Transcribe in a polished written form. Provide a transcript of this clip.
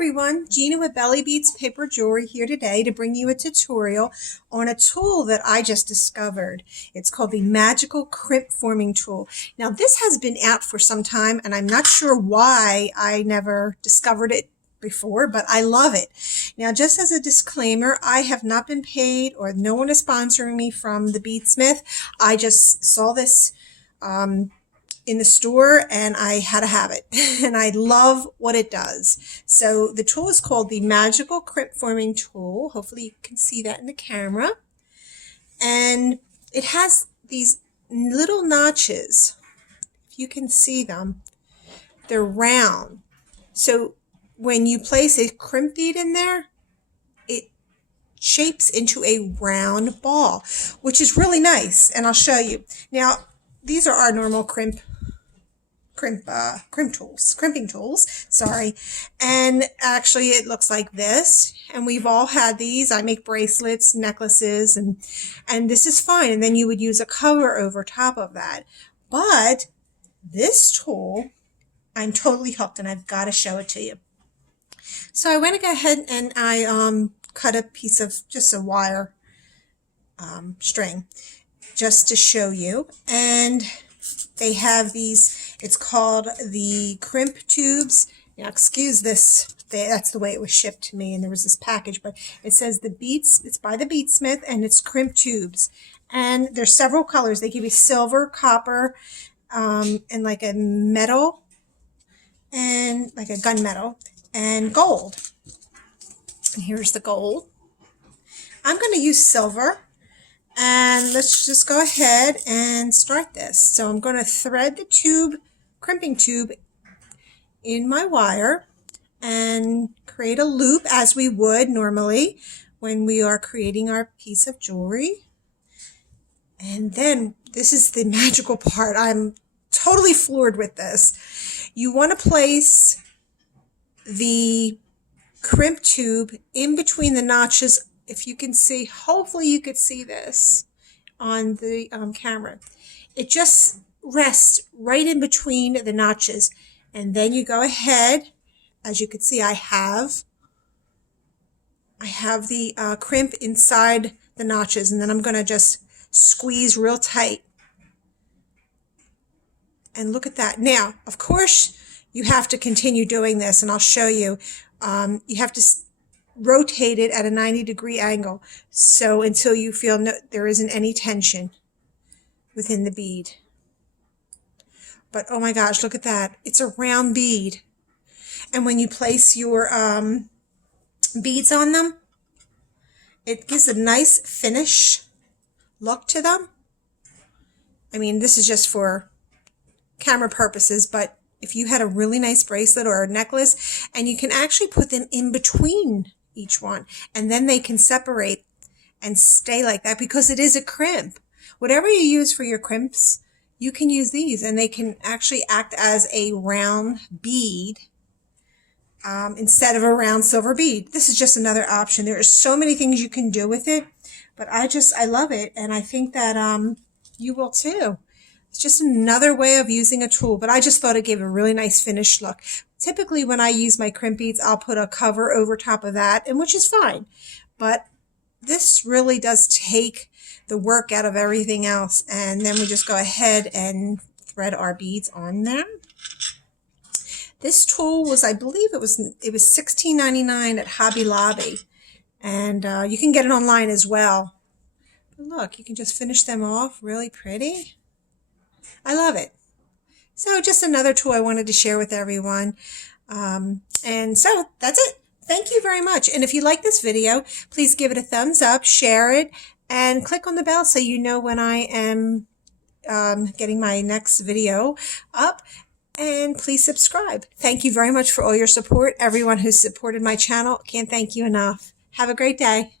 everyone, Gina with Belly Beads Paper Jewelry here today to bring you a tutorial on a tool that I just discovered. It's called the Magical Crimp Forming Tool. Now this has been out for some time and I'm not sure why I never discovered it before, but I love it. Now just as a disclaimer, I have not been paid or no one is sponsoring me from the Beadsmith. I just saw this in the store and I had to have it and I love what it does. So the tool is called the Magical Crimp Forming Tool. Hopefully you can see that in the camera. And it has these little notches. If you can see them, they're round. So when you place a crimp bead in there, it shapes into a round ball, which is really nice. And I'll show you. Now, these are our normal crimping tools, sorry. And actually it looks like this. And we've all had these. I make bracelets, necklaces, and this is fine. And then you would use a cover over top of that. But this tool, I'm totally hooked and I've got to show it to you. So I went ahead and I cut a piece of just a wire string just to show you. And they have these, it's called the crimp tubes. Now excuse this, that's the way it was shipped to me and there was this package, but it says the beads, it's by the Beadsmith and it's crimp tubes. And there's several colors. They give you silver, copper, and like a metal, and like a gunmetal, and gold. And here's the gold. I'm going to use silver. And let's just go ahead and start this. So I'm going to thread the tube, crimping tube, in my wire and create a loop as we would normally when we are creating our piece of jewelry. And then this is the magical part. I'm totally floored with this. You want to place the crimp tube in between the notches. If you can see, hopefully you could see this on the camera. It just rests right in between the notches. And then you go ahead, as you can see, I have the crimp inside the notches. And then I'm going to just squeeze real tight. And look at that. Now, of course, you have to continue doing this, and I'll show you. You have to rotate it at a 90-degree angle, so until you feel there isn't any tension within the bead. But oh my gosh, look at that. It's a round bead. And when you place your beads on them, it gives a nice finish look to them. I mean, this is just for camera purposes, but if you had a really nice bracelet or a necklace, and you can actually put them in between each one, and then they can separate and stay like that because it is a crimp. Whatever you use for your crimps, you can use these, and they can actually act as a round bead instead of a round silver bead. This is just another option. There are so many things you can do with it, but I love it, and I think that you will too. It's just another way of using a tool, but I just thought it gave a really nice finished look. Typically, when I use my crimp beads, I'll put a cover over top of that, and which is fine. But this really does take the work out of everything else. And then we just go ahead and thread our beads on there. This tool was, I believe it was $16.99 at Hobby Lobby. And you can get it online as well. But look, you can just finish them off really pretty. I love it. So just another tool I wanted to share with everyone. And so that's it. Thank you very much. And if you like this video, please give it a thumbs up, share it, and click on the bell so you know when I am getting my next video up. And please subscribe. Thank you very much for all your support. Everyone who's supported my channel, can't thank you enough. Have a great day.